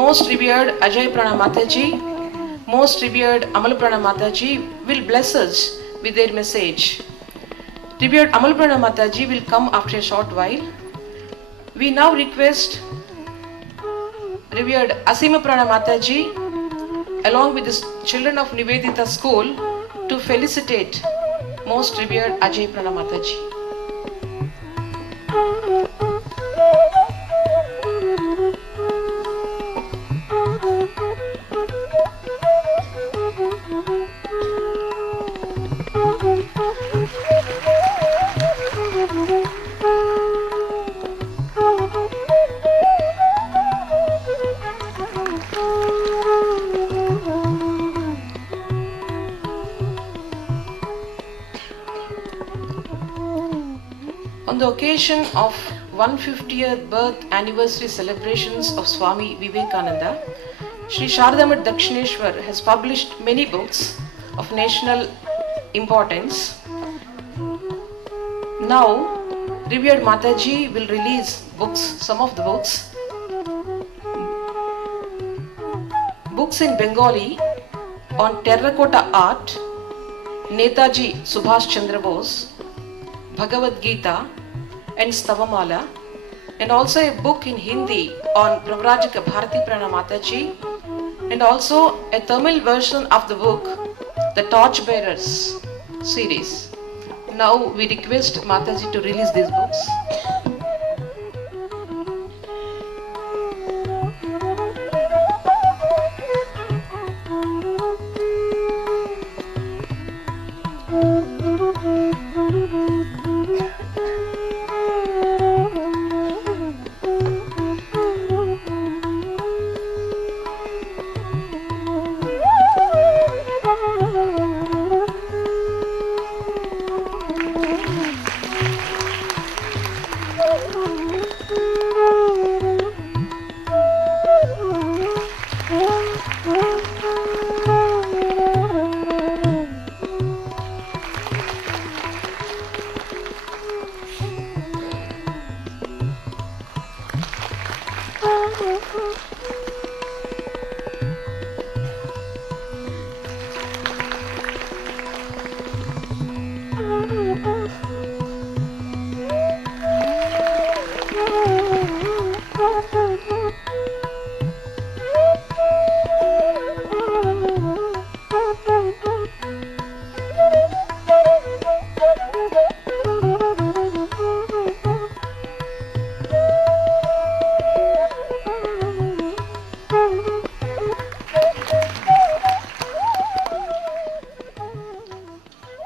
Most revered Ajayaprana Mataji, most revered Amalprana Mataji will bless us with their message. Revered Amalprana Mataji will come after a short while. We now request revered Asimaprana Mataji along with the children of Nivedita school to felicitate most revered Ajayaprana Mataji. On the occasion of 150th birth anniversary celebrations of Swami Vivekananda, Sri Sarada Dakshineshwar has published many books of national importance. Now, revered Mataji will release books, some of the books. Books in Bengali on terracotta art, Netaji Subhash Chandra Bose, Bhagavad Gita and Stavamala, and also a book in Hindi on Pravrajika Bharati Prana Mataji, and also a Tamil version of the book, The Torchbearers series. Now we request Mataji to release these books.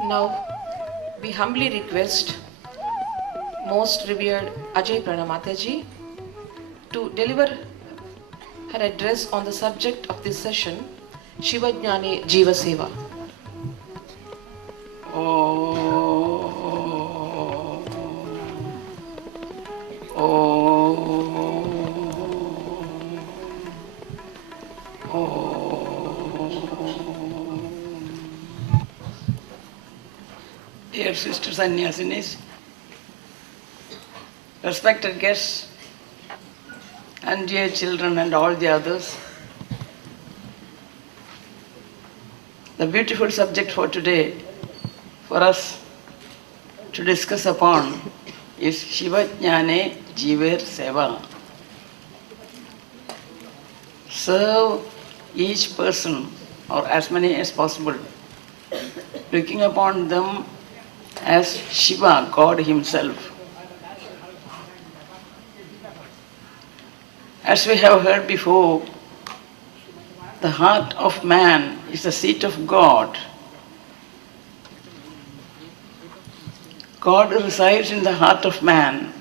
Now, we humbly request most revered Ajayaprana Mataji to deliver her address on the subject of this session, Shivajnani Jiva Seva. Dear sisters and Nyasinis, respected guests, and dear children and all the others, the beautiful subject for today for us to discuss upon is Shivajnane Jiver Seva. Serve each person or as many as possible, looking upon them as Shiva, God Himself. As we have heard before, the heart of man is the seat of God. God resides in the heart of man.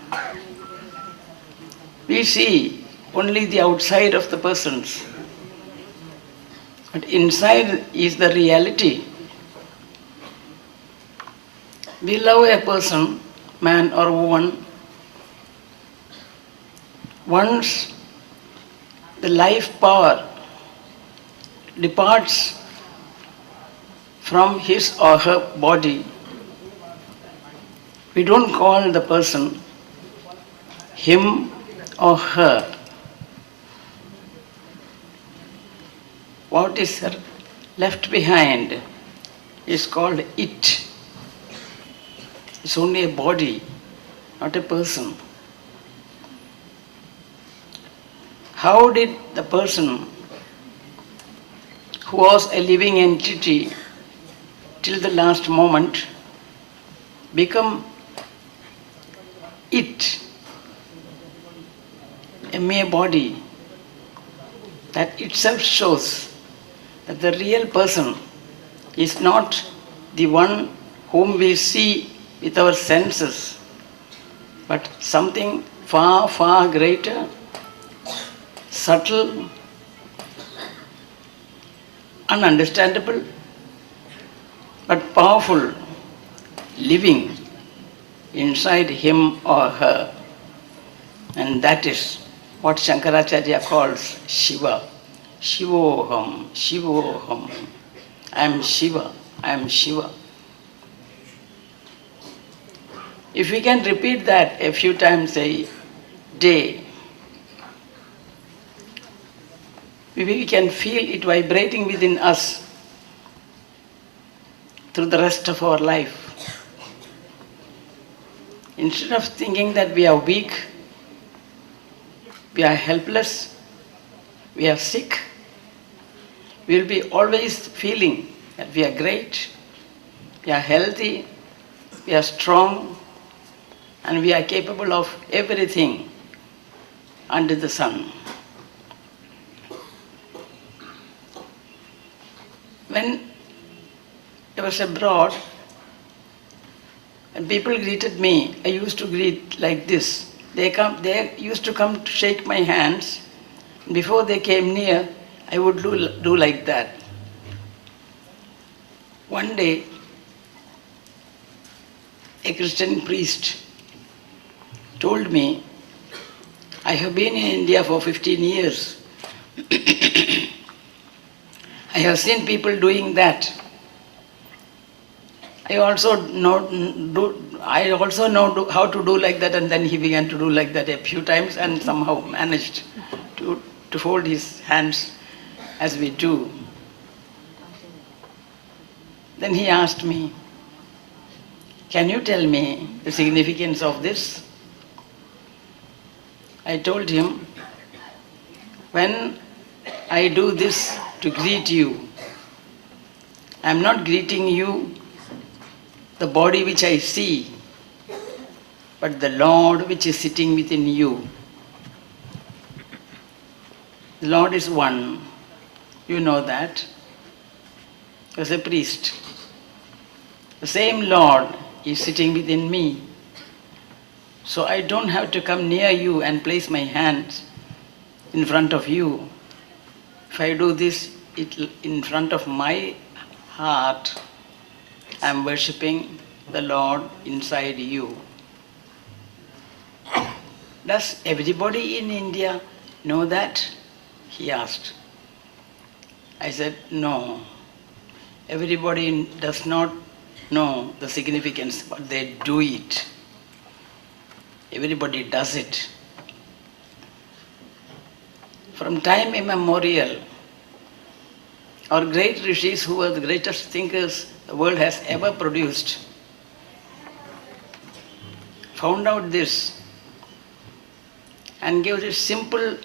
We see only the outside of the persons, but inside is the reality. We love a person, man or woman, once the life power departs from his or her body, we don't call the person him or her. what is left behind is called it. It's only a body, not a person. How did the person who was a living entity till the last moment become it, a mere body? That itself shows that the real person is not the one whom we see with our senses, but something far, far greater, subtle, ununderstandable, but powerful, living inside him or her. And that is what Shankaracharya calls Shiva. Shivoham, Shivoham. I am Shiva, I am Shiva. If we can repeat that a few times a day, we can feel it vibrating within us through the rest of our life. Instead of thinking that we are weak, we are helpless, we are sick, we will be always feeling that we are great, we are healthy, we are strong, and we are capable of everything under the sun. When I was abroad and people greeted me, I used to greet like this. They used to come to shake my hands. Before they came near, I would do like that. One day, a Christian priest told me, I have been in India for 15 years. I have seen people doing that. I also know how to do like that, and then he began to do like that a few times and somehow managed to fold his hands as we do. Then he asked me, can you tell me the significance of this? I told him, when I do this to greet you, I am not greeting you, the body which I see, but the Lord which is sitting within you. The Lord is one. You know that. As a priest, the same Lord is sitting within me. So I don't have to come near you and place my hands in front of you. If I do this in front of my heart, I am worshipping the Lord inside you. Does everybody in India know that? He asked. I said, no. Everybody does not know the significance, but they do it. Everybody does it. From time immemorial, our great rishis, who were the greatest thinkers the world has ever produced, found out this and gave this simple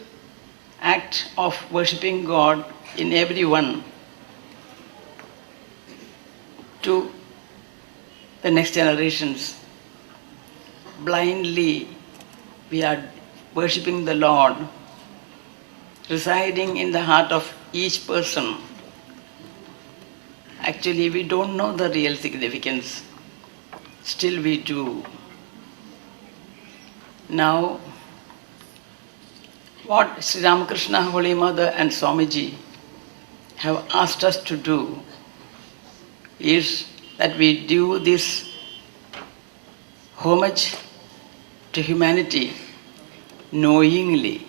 act of worshipping God in everyone to the next generations. Blindly, we are worshipping the Lord, residing in the heart of each person. Actually, we don't know the real significance. Still we do. Now, what Sri Ramakrishna, Holy Mother and Swamiji have asked us to do is that we do this homage to humanity knowingly.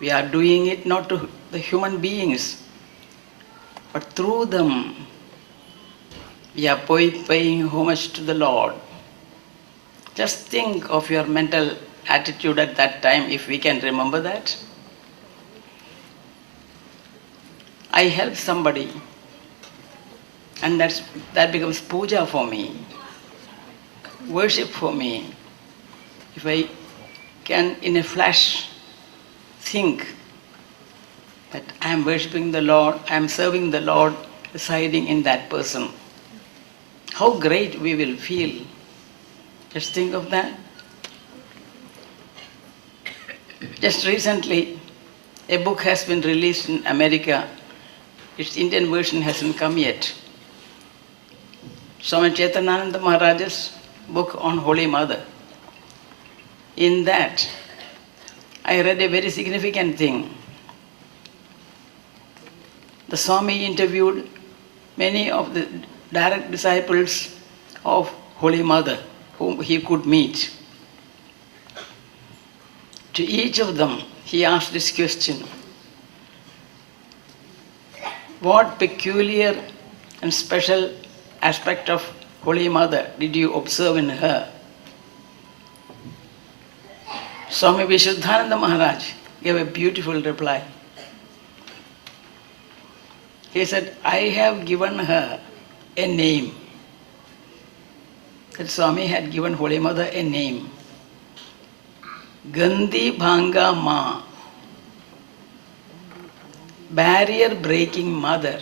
We are doing it not to the human beings, but through them we are paying homage to the Lord. Just think of your mental attitude at that time, if we can remember that. I help somebody, and that becomes puja for me, worship for me. If I can in a flash think that I am worshipping the Lord, I am serving the Lord residing in that person, how great we will feel. Just think of that. Just recently, a book has been released in America. Its Indian version hasn't come yet. Swami Vivekananda Maharaj's book on Holy Mother. In that, I read a very significant thing. The Swami interviewed many of the direct disciples of Holy Mother whom he could meet. To each of them, he asked this question: what peculiar and special aspect of Holy Mother did you observe in her? Swami Vivekananda Maharaj gave a beautiful reply. He said, I have given her a name. That Swami had given Holy Mother a name. Gandhi Bhanga Ma, barrier breaking mother.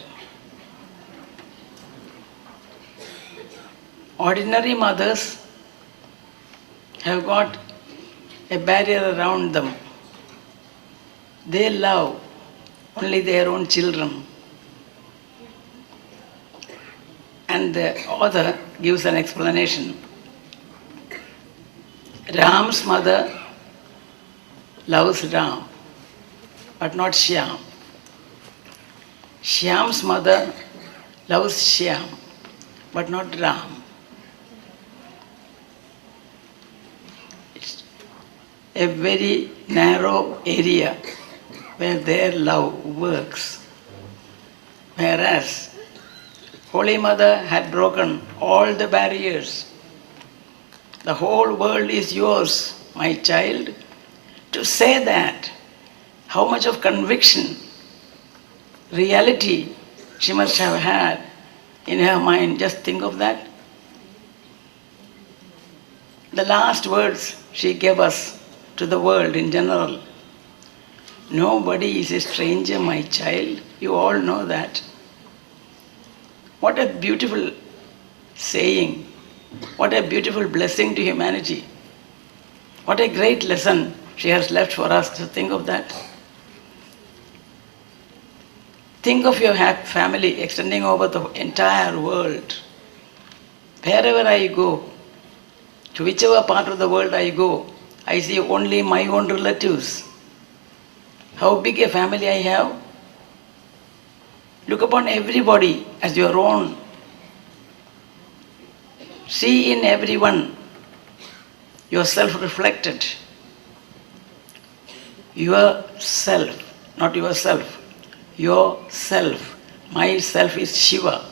Ordinary mothers have got a barrier around them. They love only their own children. And the author gives an explanation. Ram's mother loves Ram, but not Shyam. Shyam's mother loves Shyam, but not Ram. It's a very narrow area where their love works. Whereas Holy Mother had broken all the barriers. The whole world is yours, my child. To say that, how much of conviction, reality she must have had in her mind. Just think of that. The last words she gave us to the world in general. Nobody is a stranger, my child. You all know that. What a beautiful saying. What a beautiful blessing to humanity. What a great lesson she has left for us. To think of that. Think of your family extending over the entire world. Wherever I go, to whichever part of the world I go, I see only my own relatives. How big a family I have. Look upon everybody as your own. See in everyone yourself reflected. Yourself, not yourself. Yourself. Myself is Shiva.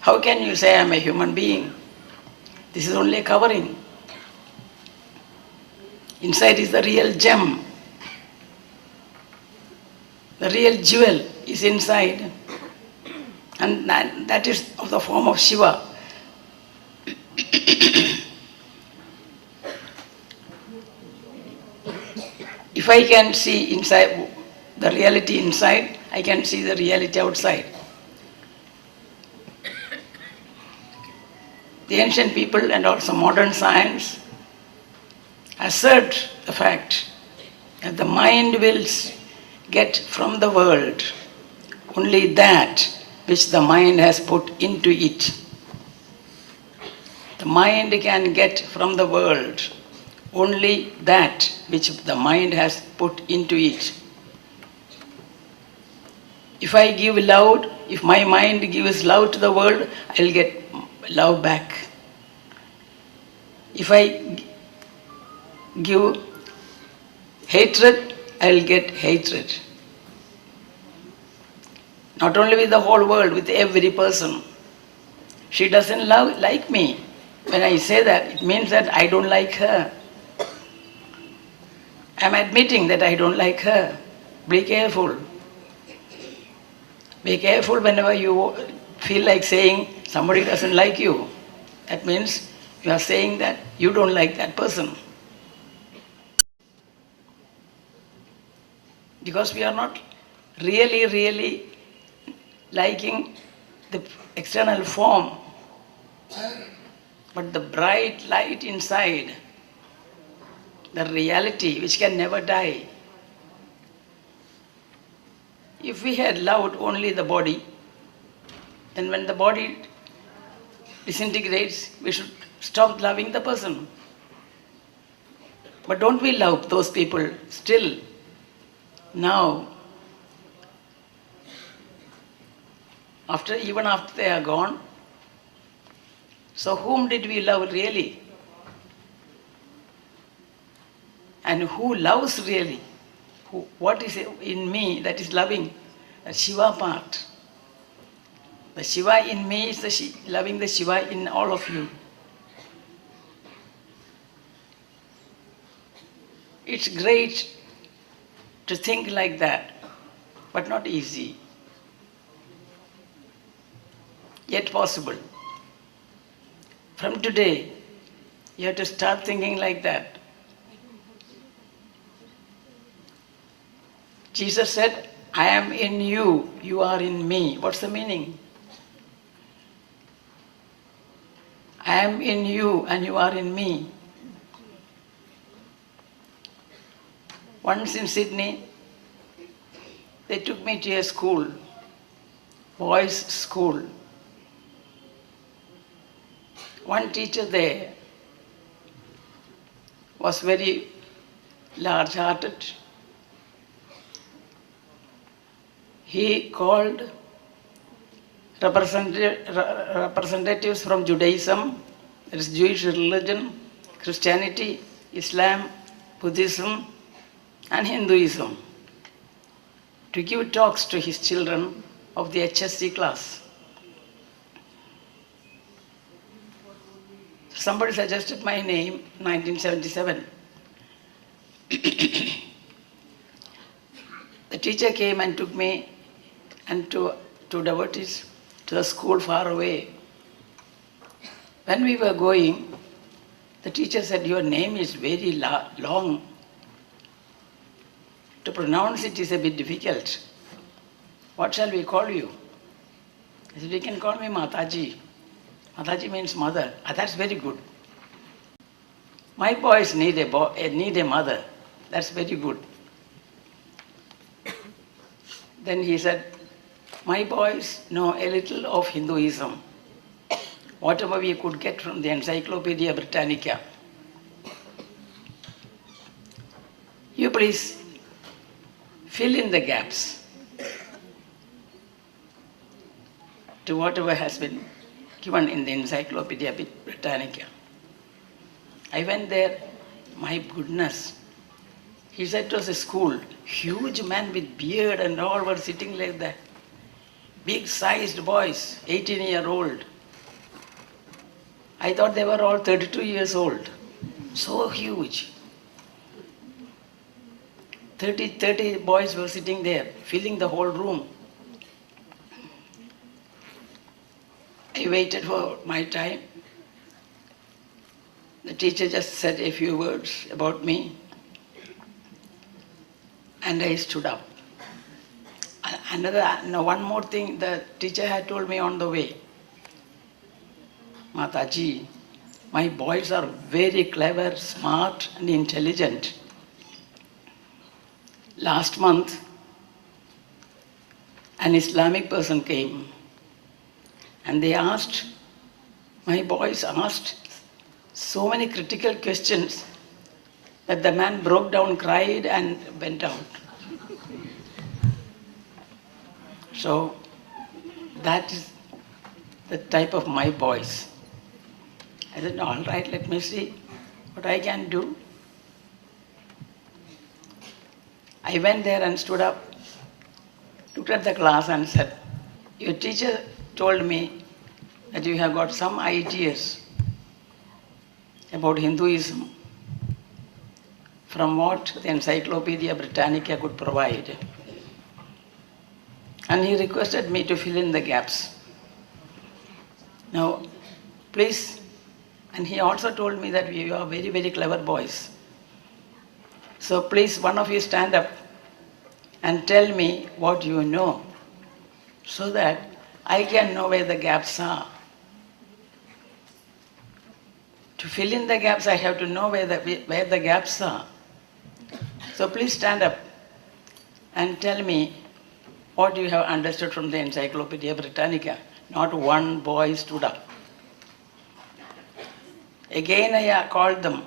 How can you say I am a human being? This is only a covering. Inside is the real gem. The real jewel is inside. And that is of the form of Shiva. If I can see inside the reality inside, I can see the reality outside. The ancient people and also modern science assert the fact that the mind will get from the world only that which the mind has put into it. The mind can get from the world only that which the mind has put into it. If I give love, if my mind gives love to the world, I'll get love back. If I give hatred, I'll get hatred. Not only with the whole world, with every person. She doesn't like me. When I say that, it means that I don't like her. I'm admitting that I don't like her. Be careful. Be careful whenever you feel like saying somebody doesn't like you. That means you are saying that you don't like that person. Because we are not really liking the external form, but the bright light inside, the reality which can never die. If we had loved only the body, then when the body disintegrates, we should stop loving the person. But don't we love those people still? Now, even after they are gone, so whom did we love really? And who loves really? What is in me that is loving? The Shiva part. The Shiva in me is loving the Shiva in all of you. It's great to think like that, but not easy. Yet possible. From today, you have to start thinking like that. Jesus said, I am in you, you are in me. What's the meaning? I am in you and you are in me. Once in Sydney, they took me to a school, boys' school. One teacher there was very large-hearted. He called representatives from Judaism, that is Jewish religion, Christianity, Islam, Buddhism, and Hinduism, to give talks to his children of the HSC class. Somebody suggested my name, 1977. The teacher came and took me and two devotees to the school far away. When we were going, the teacher said, your name is very long. To pronounce it is a bit difficult. What shall we call you? He said, we can call me Mataji. Mataji means mother. That's very good. My boys need a mother. That's very good. Then he said, my boys know a little of Hinduism. Whatever we could get from the Encyclopedia Britannica. You please fill in the gaps to whatever has been given in the Encyclopedia Britannica. I went there, my goodness. He said it was a school, huge man with beard and all were sitting like that. Big-sized boys, 18-year-old. I thought they were all 32 years old. So huge. 30 boys were sitting there, filling the whole room. I waited for my time. The teacher just said a few words about me. And I stood up. One more thing the teacher had told me on the way. Mataji, my boys are very clever, smart and intelligent. Last month, an Islamic person came and my boys asked so many critical questions that the man broke down, cried and went out. So that is the type of my boys. I said, all right, let me see what I can do. I went there and stood up, looked at the class and said, your teacher told me that you have got some ideas about Hinduism from what the Encyclopedia Britannica could provide. And he requested me to fill in the gaps. Now, please, and he also told me that you are very, very clever boys. So please, one of you stand up and tell me what you know, so that I can know where the gaps are. To fill in the gaps, I have to know where the gaps are. So please stand up and tell me what you have understood from the Encyclopedia Britannica. Not one boy stood up. Again I called them.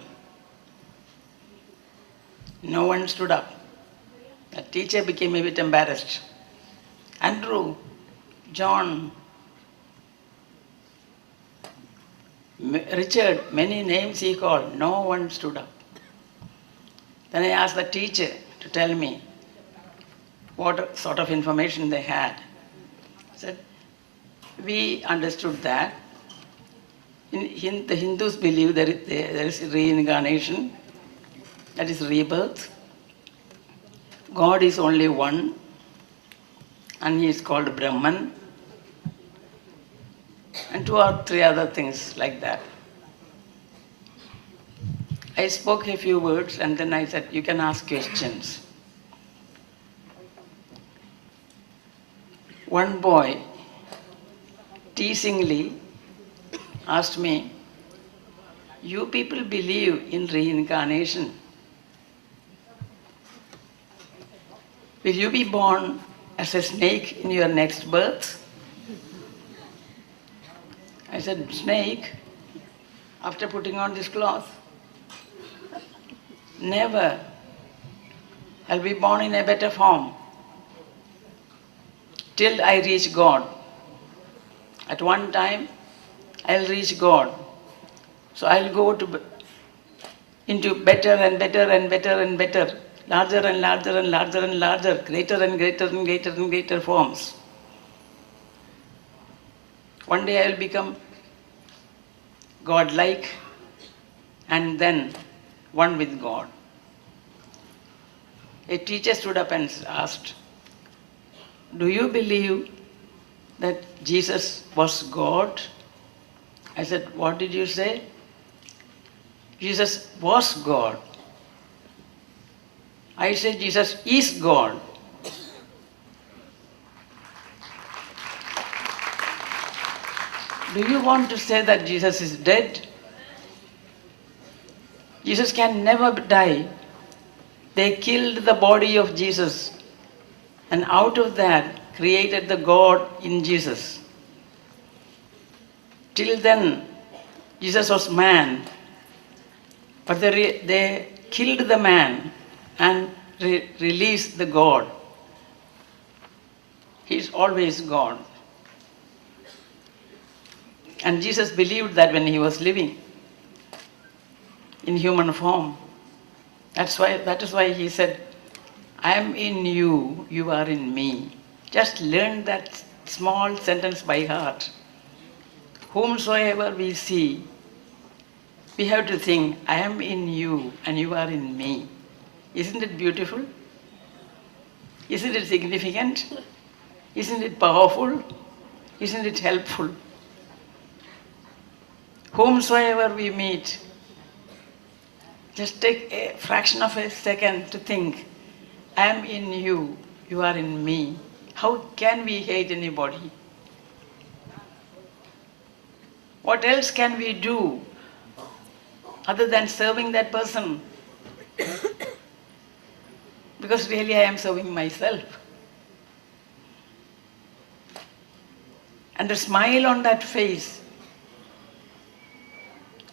No one stood up. The teacher became a bit embarrassed. Andrew, John, Richard, many names he called. No one stood up. Then I asked the teacher to tell me what sort of information they had. He said, we understood that. The Hindus believe there is reincarnation, that is rebirth. God is only one, and he is called Brahman, and 2 or 3 other things like that. I spoke a few words and then I said, you can ask questions. One boy teasingly asked me, you people believe in reincarnation. Will you be born as a snake in your next birth? I said, snake? After putting on this cloth? Never. I'll be born in a better form till I reach God. At one time, I'll reach God. So I'll go into better and better and better and better, larger and larger and larger and larger, greater and greater and greater and greater forms. One day I'll become God-like and then one with God. A teacher stood up and asked, do you believe that Jesus was God? I said, what did you say? Jesus was God. I said, Jesus is God. Do you want to say that Jesus is dead? Jesus can never die. They killed the body of Jesus, and out of that created the God in Jesus. Till then, Jesus was man, but they killed the man and released the God. He is always God. And Jesus believed that when he was living in human form. That is why he said, I am in you, you are in me. Just learn that small sentence by heart. Whomsoever we see, we have to think, I am in you and you are in me. Isn't it beautiful? Isn't it significant? Isn't it powerful? Isn't it helpful? Whomsoever we meet, just take a fraction of a second to think, I am in you, you are in me. How can we hate anybody? What else can we do other than serving that person? Because really I am serving myself. And the smile on that face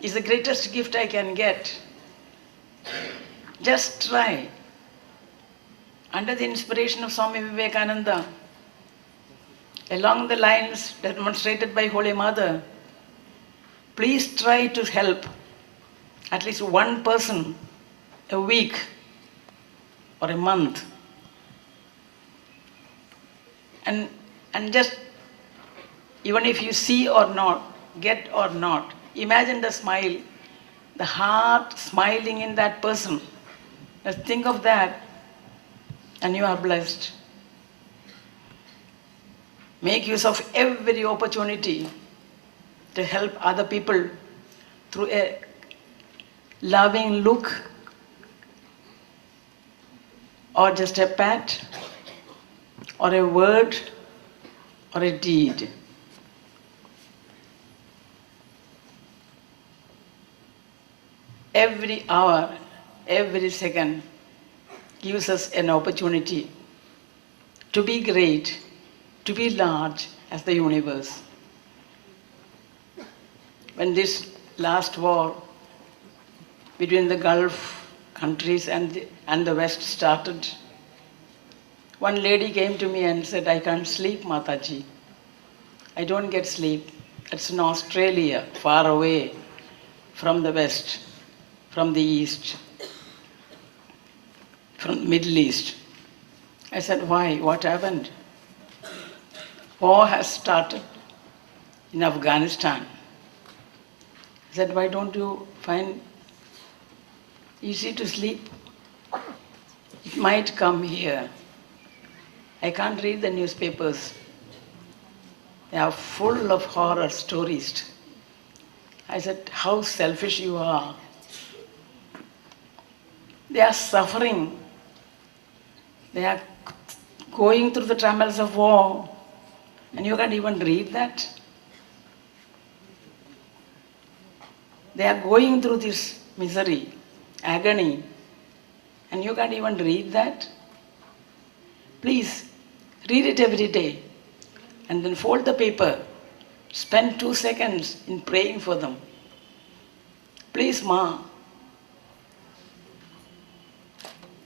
is the greatest gift I can get. Just try. Under the inspiration of Swami Vivekananda, along the lines demonstrated by Holy Mother, please try to help at least one person a week or a month. And just, even if you see or not, get or not, imagine the smile, the heart smiling in that person. Just think of that and you are blessed. Make use of every opportunity to help other people through a loving look or just a pat or a word or a deed. Every hour, every second gives us an opportunity to be great, to be large as the universe. When this last war between the Gulf countries and the West started, one lady came to me and said, I can't sleep, Mataji. I don't get sleep. It's in Australia, far away from the West, from the East, from the Middle East. I said, why? What happened? War has started in Afghanistan. I said, why don't you find easy to sleep? It might come here. I can't read the newspapers. They are full of horror stories. I said, how selfish you are. They are suffering. They are going through the trammels of war. And you can't even read that. They are going through this misery, agony. And you can't even read that. Please, read it every day. And then fold the paper. Spend 2 seconds in praying for them. Please, Ma.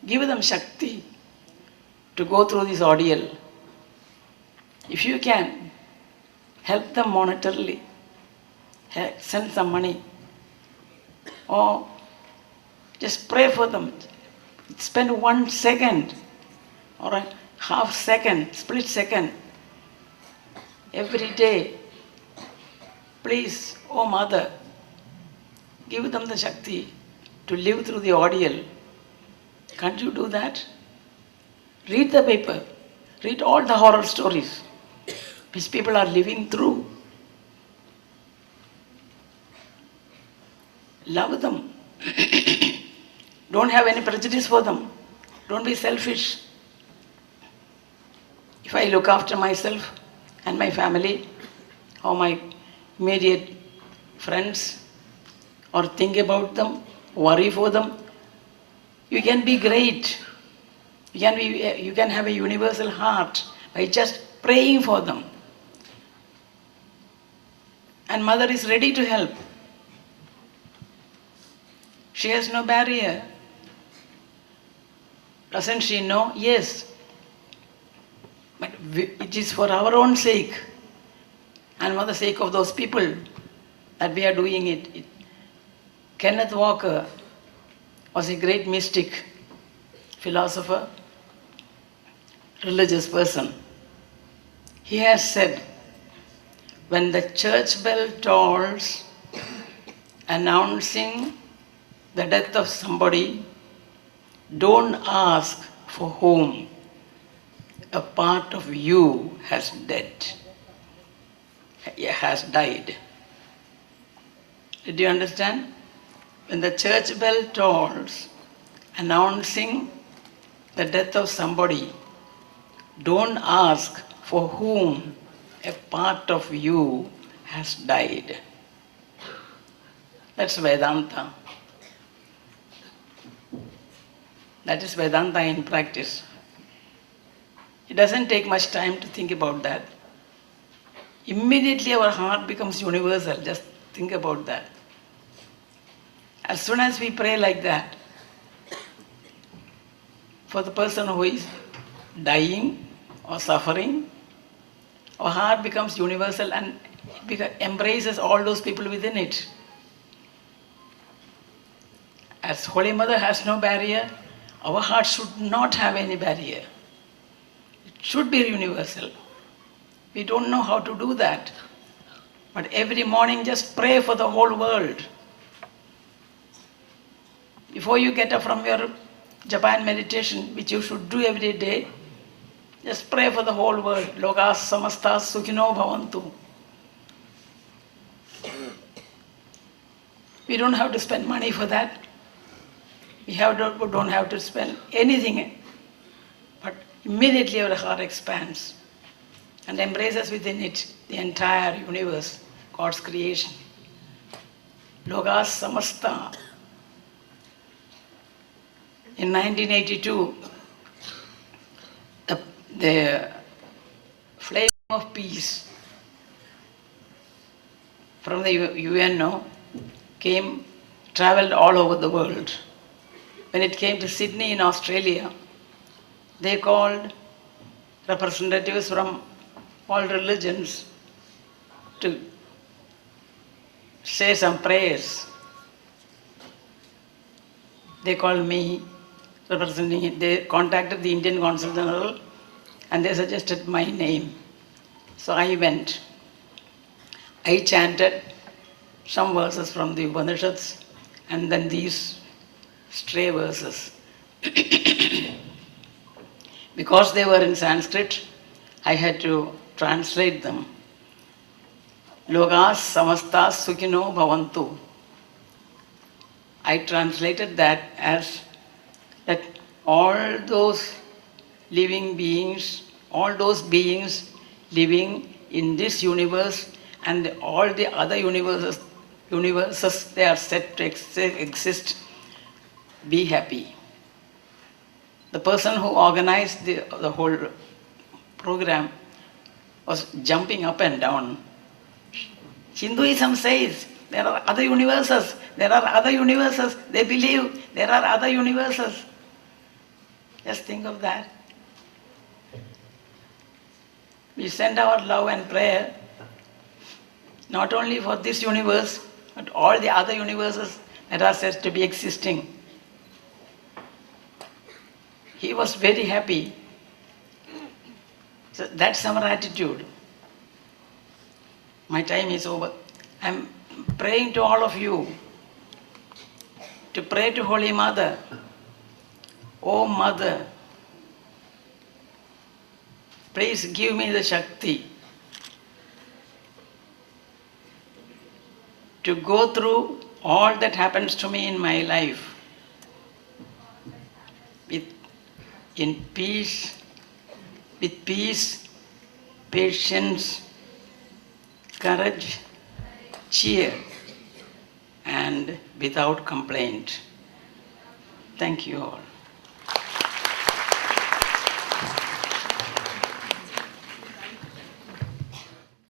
Give them Shakti to go through this ordeal. If you can, help them monetarily. Send some money. Or just pray for them. Spend 1 second or a half second, split second every day. Please, oh Mother, give them the Shakti to live through the ordeal. Can't you do that? Read the paper. Read all the horror stories which people are living through. Love them. Don't have any prejudice for them. Don't be selfish. If I look after myself and my family or my immediate friends or think about them, worry for them, you can be great. You can have a universal heart by just praying for them. And Mother is ready to help. She has no barrier. Doesn't she know? Yes. But it is for our own sake and for the sake of those people that we are doing it. Kenneth Walker was a great mystic, philosopher, religious person. He has said, when the church bell tolls announcing the death of somebody, don't ask for whom. A part of you has died. Did you understand? When the church bell tolls announcing the death of somebody, don't ask for whom a part of you has died. That's Vedanta. That is Vedanta in practice. It doesn't take much time to think about that. Immediately our heart becomes universal. Just think about that. As soon as we pray like that, for the person who is dying or suffering, our heart becomes universal and it embraces all those people within it. As Holy Mother has no barrier, our heart should not have any barrier. It should be universal. We don't know how to do that. But every morning just pray for the whole world. Before you get up from your Japan meditation, which you should do every day, Just pray for the whole world. Lokas samastas sukhino bhavantu. We don't have to spend money for that. We don't have to spend anything. But immediately our heart expands and embraces within it the entire universe, God's creation. Lokas samasta. In 1982, the flame of peace from the UNO traveled all over the world. When it came to Sydney in Australia, they called representatives from all religions to say some prayers. They called me representing it. They contacted the Indian Consul General and they suggested my name. So I went. I chanted some verses from the Upanishads and then these stray verses. Because they were in Sanskrit, I had to translate them. Lokas samastas sukhino bhavantu. I translated that as that all those living beings, all those beings living in this universe and all the other universes they are set to exist, be happy. The person who organized the whole program was jumping up and down. Hinduism says there are other universes, they believe there are other universes. Just think of that. We send our love and prayer not only for this universe, but all the other universes that are said to be existing. He was very happy. So that's our attitude. My time is over. I'm praying to all of you to pray to Holy Mother. Oh Mother, please give me the Shakti to go through all that happens to me in my life with peace, patience, courage, cheer, and without complaint. Thank you all.